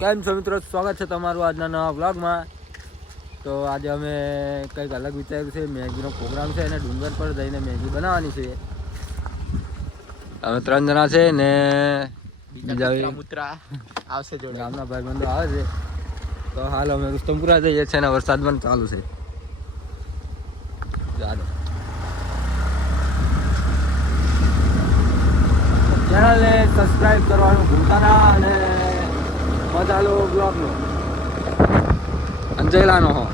કેમ છો મિત્રો, સ્વાગત છે તમારું આજના નવા વ્લોગમાં. તો આજે અમે કંઈક અલગ વિચાર્યું છે. મેગીનો પ્રોગ્રામ છે અને ડુંગર પર જઈને મેગી બનાવવાની છે. અમે 3 જણા છે ને બીજા આવશે જોડે ગામના ભાઈબંધો આવે છે. તો હાલ અમે રુસ્તમપુરા જઈએ છીએ અને વરસાદ પણ ચાલુ છે. ચાલો ચેનલને સબસ્ક્રાઈબ કરવાનું ભૂલતા ના અને મજા લો બ્લોગનો અંજેલાનો હો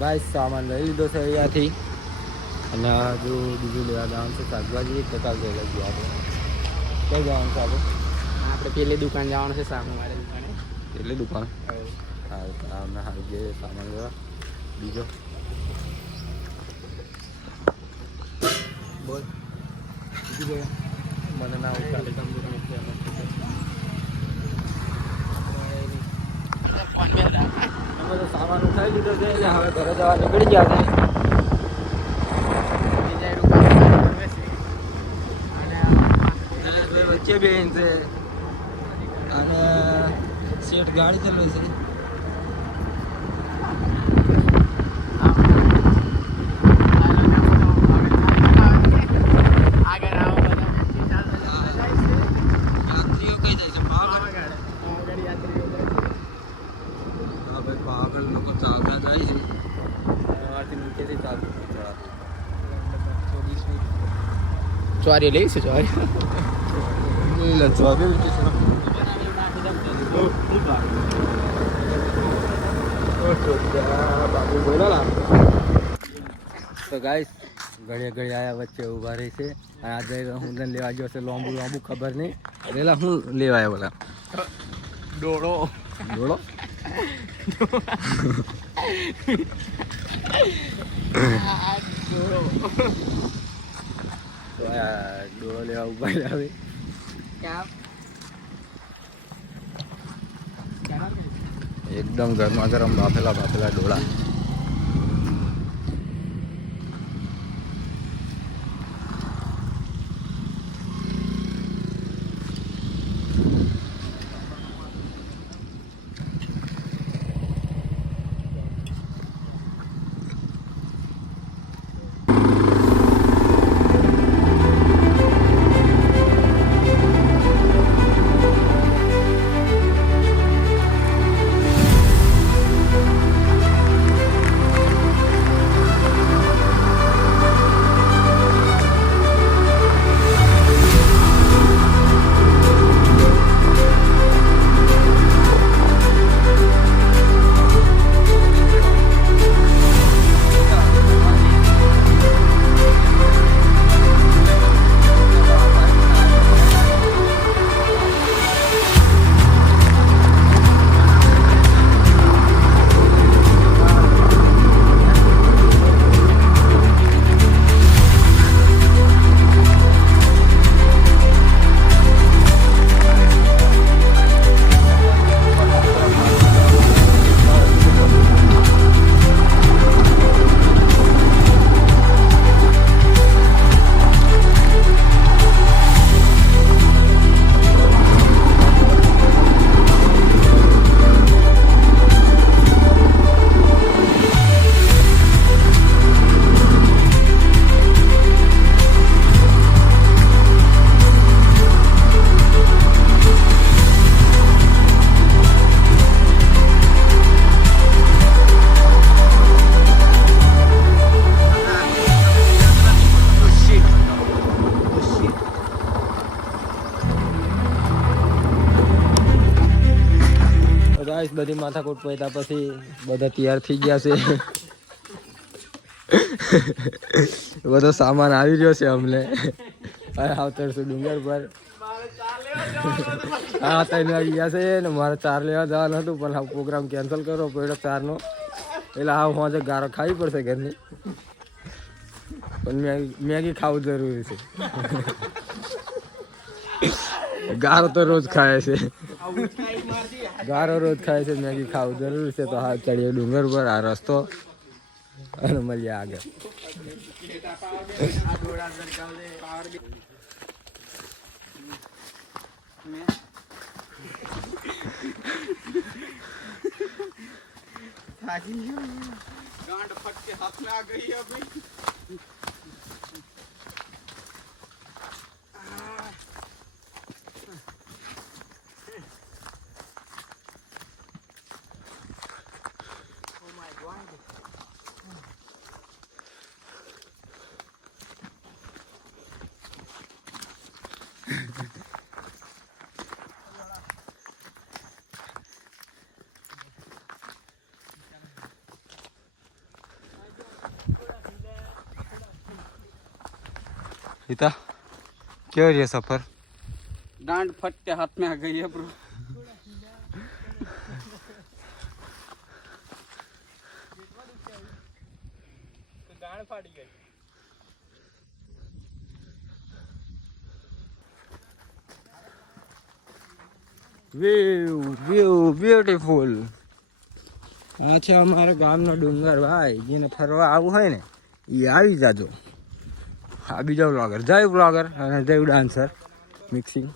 ભાઈ સામાન લઈ લીધો છે અહીંયાથી અને હજુ બીજું લેવા જવાનું છે શાકભાજી. ટકાલ લઈ લઈએ આપણે. કઈ જવાનું છે આપણે પેલી દુકાન જવાનું છે સામે મારી દુકાને. એટલી દુકાન અમને હાલ જે સામાન લેવા બીજો બોલ બીજું મને ના ઉતારે સામાન ઉઠાવી લીધો છે એટલે હવે ઘરે જવા નીકળી ગયા છે. વચ્ચે બેન છે અને શેઠ ગાડી ચલાવે છે. ચોરી લઈ છે ચોરી તો ગાઈસ ઘડીએ ઘડી આયા વચ્ચે ઊભા રહી છે. આજે હું લેવા ગયો છે લોંબુ લોંબુ ખબર નહીં પેલા હું લેવા આવ્યો બોલા ડોળો ડોળો ડોળો લેવા ઉભા આવે એકદમ ગરમા ગરમ બાફેલા ડોળા. ગાઈસ બધી માથાકૂટ પૈતા પછી બધા તૈયાર થઈ ગયા છે. બધો સામાન આવી રહ્યો છે અમને. આવતરશું ડુંગર પર. હા 3 વાગી ગયા છે ને મારે 4 લેવા જવાનું હતું પણ આ પ્રોગ્રામ કેન્સલ કરવો પડ્યો 4 નો એટલે હા હું ગારો ખાવી પડશે ઘરની પણ મેગી ખાવું જરૂરી છે ગારો તો રોજ ખાય છે ગારો રોજ ખાય છે મેગી ખાવું જરૂરી છે તો હા ચડીએ ડુંગર પર આ રસ્તો અને મળીએ આગળ गांड फट के हाथ में आ गई है अभी ઈતા કેવો રહ્યો સફર गांड फट के हाथ में आ गई है ब्रो गांड फाटी गई વ્યૂ બ્યુટીફુલ આ છે અમારા ગામનો ડુંગર ભાઈ જેને ફરવા આવવું હોય ને એ આવી જાજો આ બીજો બ્લોગર જય બ્લોગર અને જય ડાન્સર મિક્સિંગ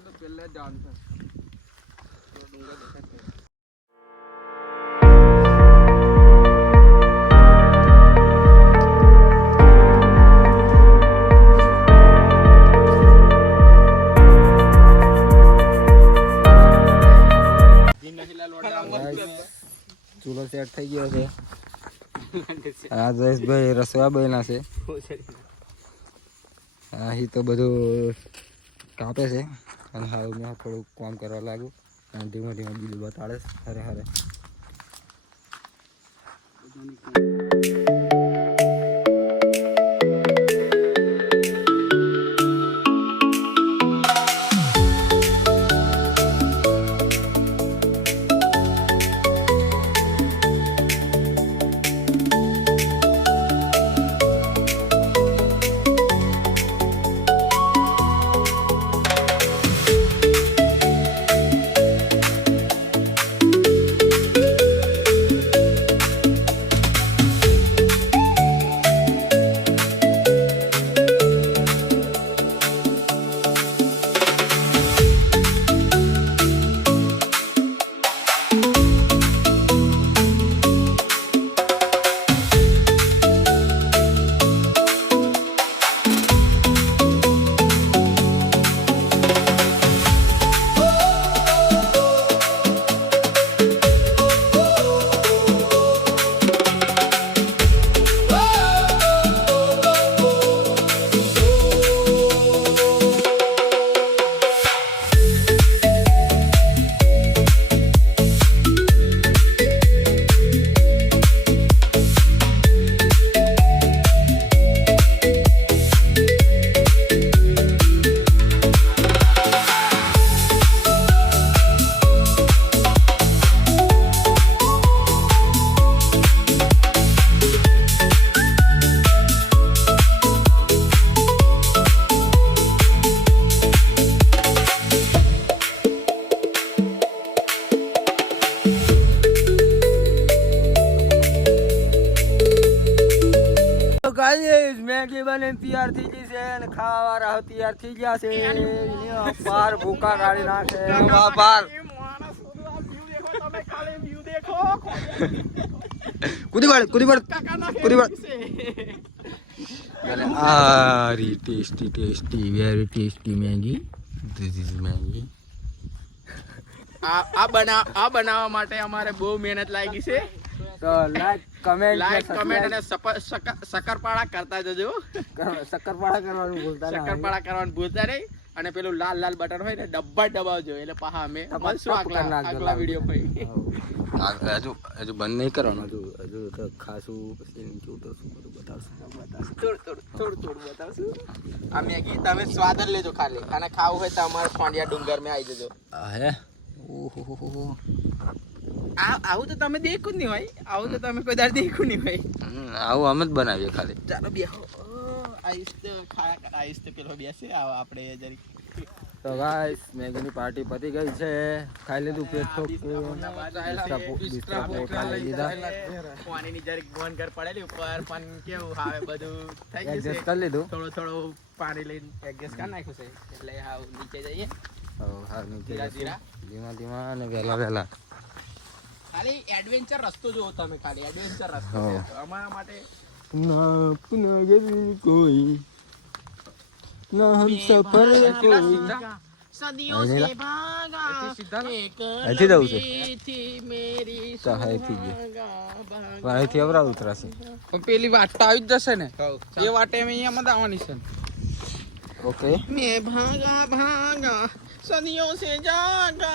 तो पहले डांसर तो डूंगा देखते ચૂલો સેટ થઈ ગયો છે આ જયેશભાઈ રસોયા બન્યા છે અહીં તો બધું કાપે છે અને હવે મેં થોડુંક કામ કરવા લાગુ અને ધીમે ધીમે બીજું બતાડે હરે હરે મેગી બને તૈયાર થઈ ગઈ છે અને ખાવા વાળા તૈયાર થઈ ગયા છે પાર ભૂકા કાઢી નાખે પાર કુદી પડ આરી tasty very tasty Maggi this is Maggi આ બનાવવા માટે અમારે બહુ મહેનત લાગી છે તો લાઈક કમેન્ટ અને શક્કરપારા કરતા જજો શક્કરપારા કરવાનું ભૂલતા નહીં અને પેલું લાલ બટન હોય ને ડબ્બા દબાવજો એટલે પાછા અમે મળશું આગલા વિડીયો પર હજુ બંધ નહીં કરવાનું, હજુ તો ખાસું પછી નીચે ઉતરશું બધું બતાવશું. થોડું બતાવશું. આ મેગી તમે સ્વાદ જ લેજો ખાલી, અને ખાવું હોય તો અમારા ફોંડિયા ડુંગર માં આવી જજો. હે ઓહો, આવું તો તમે દેખ્યું જ નહીં હોય, આવું તો તમે કોઈ દર દેખ્યું નહીં હોય. આવું અમે જ બનાવીએ ખાલી. ચાલો બેહો. આઈસ તો ખાયા આઈસ તો પેલો બેસે આવો આપણે જરીક. તો ગાઈસ મેગીની પાર્ટી પતી ગઈ છે, ખાઈ લીધું, પેટ બિસ્તરા પોટલા લઈ લીધા, પાણીની જરીક બોન ઘર પડેલી ઉપર પણ કેવું આવે બધું થઈ ગયું એડજસ્ટ છે. કરી લીધું. થોડું પાણી લઈને એડજસ્ટ કરી નાખ્યું છે, એટલે હાવ નીચે જઈએ હા નીચે ધીરા જઈશું. ધીરા. ધીમા અને વહેલા. ખાલી એડવેન્ચર રસ્તો જોવો તમે, ખાલી એડવેન્ચર રસ્તો હા. છે. તો અમારા માટે કોઈ ના હમ સફર કોઈ સદીઓ સે ભાગા એક અહીંથી જવું છે? થી મેરી તો અહીંથી જ. સુહાગા પણ અહીંથી અવરા ઉતરાશે. પણ પેલી વાટ તો આવી જ જશે ને, એ વાટે અમે અહીંયા મત આવવાની છે. ઓકે मैं भागा सदियों से जागा.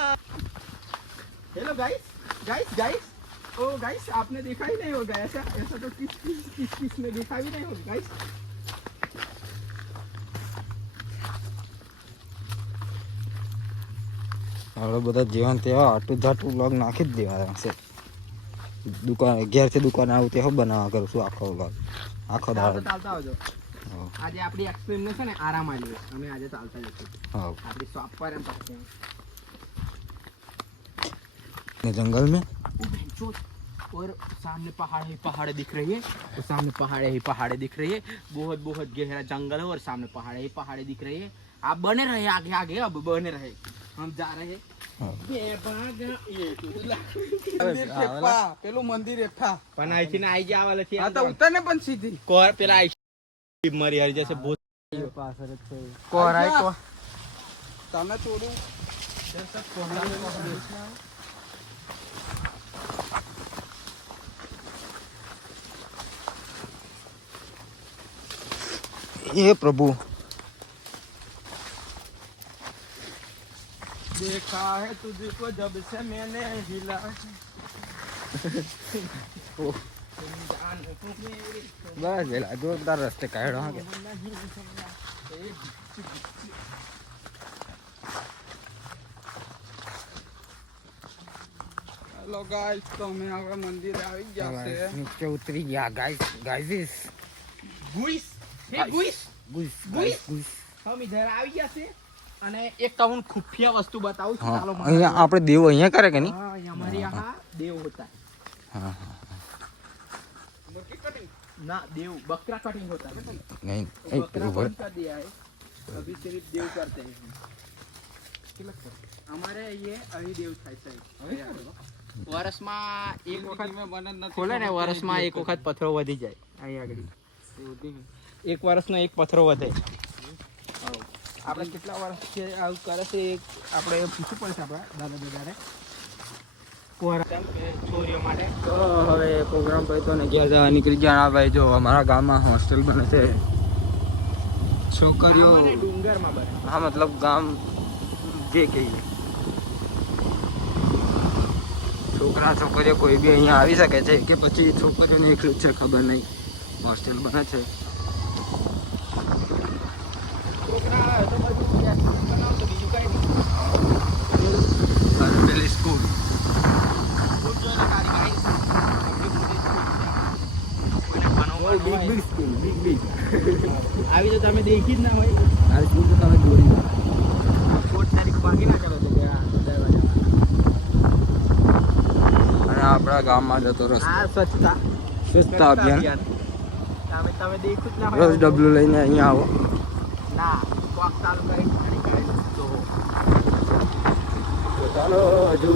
हेलो गाइस ओ गाइस आपने देखा ही नहीं होगा ऐसा तो किस ने देखा भी नहीं होगा गाइस. આપણે બધા જીવન તેવા આટું ઝાટું વ્લોગ નાખી જ દેવાના છે. દુકાન ઘેરથી દુકાન આવું તેવો બનાવવા કરું છું આખો વ્લોગ, આખો દાડો. ચાલતા આવજો. આજે આપણી એક્સપ્રેમ ને છે ને આરામ આલ્યો, અમે આજે ચાલતા જઈશું हाँ આપણી શોપ પર એમ પાછે. जंगल में और सामने पहाड़ दिख रही है, और सामने पहाड़े दिख रही है. बहुत गहरा जंगल है और सामने पहाड़े दिख रही है. आप बने रहे आगे अब बने रहे, हम जा रहे. પેલું મંદિર એઠા પણ અહીંથી ને આઈ જવાલે છે. આ તો ઉતરને પણ સીધી કોર પેલા આઈ મરી હરી જશે ભૂત. पास रखे કોર આઈ કો તમે ચોરું ये प्रभु देखा है तुझको जब से मैंने हिला. बस गेला जोरदार रस्ते काढो हा के હેલો ગાઈસ, તો અમે હવે મંદિરે આવી ગયા છે. नीचे उतरी गया गाइस ગુઈસ હે ગુઈસ गुइस गुइस? गुइस हम इधर આવી ગયા છે અને એક તમને ખુફિયા વસ્તુ બતાવું છું. ચાલો અહીંયા આપણે દેવ અહીંયા કરે કે નહીં? हाँ हमारे यहाँ देव होता है. हाँ ना देव बकरा कटिंग होता है. नहीं बकरा ऊपर बंद कर दिया है, अभी सिर्फ देव करते हैं हम. हमारे ये अभी देव થાય છે. વર્ષમાં એક વખત ખોલે ને, વર્ષમાં એક વખત પથરો વધી જાય અહીં આગળ. એક વર્ષનો એક પથરો વધે. આપણે કેટલા વર્ષથી આવું કરે છે આપણે પૂછવું પડશે આપણા દાદા દાદાને છોરીઓ માટે. તો હવે પ્રોગ્રામ પત્યો ને ઘેર જવા નીકળી ગયા. આ ભાઈ જો અમારા ગામમાં હોસ્ટેલ બને છે છોકરીઓ. ગામમાં ને ડુંગરમાં બને. હા મતલબ ગામ જે કહીએ, છોકરા છોકરીઓ કોઈ બી અહીંયા આવી શકે છે કે પછી છોકરીઓને એકલું જ છે ખબર નહીં. હોસ્ટેલ બને છે. છોકરા તો બધું બનાવતો બીજું કઈ નહીં. અને પેલી સ્કૂલ ખૂબ જોઈને ખાલી ગાઈસ. બિગ સ્કૂલ બિગ આવી તો તમે દેખી જ ના હોય. મારી સ્કૂલ તો તમે દોરી કોટ તારીખ ભાગી ના કરો તો કે આ દરવાજા. અને આપણા ગામમાં જતો રસ્તો આ સ્વચ્છતા સ્વચ્છતા અભિયાન. તમે દેખું જ ના રોજ હોય. ડબલું લઈને અહીંયા આવો. ના કોક ચાલુ કરી તો ચાલો હજુ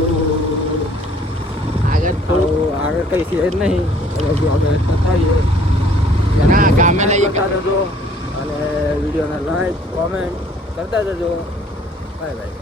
આગળ થોડું આગળ કઈ છે જ નહીં. હજુ આગળ બતાવીએ. ના ગામે લઈએ કરતા જજો અને વિડીયોને લાઈક કોમેન્ટ કરતા જજો. Bye bye.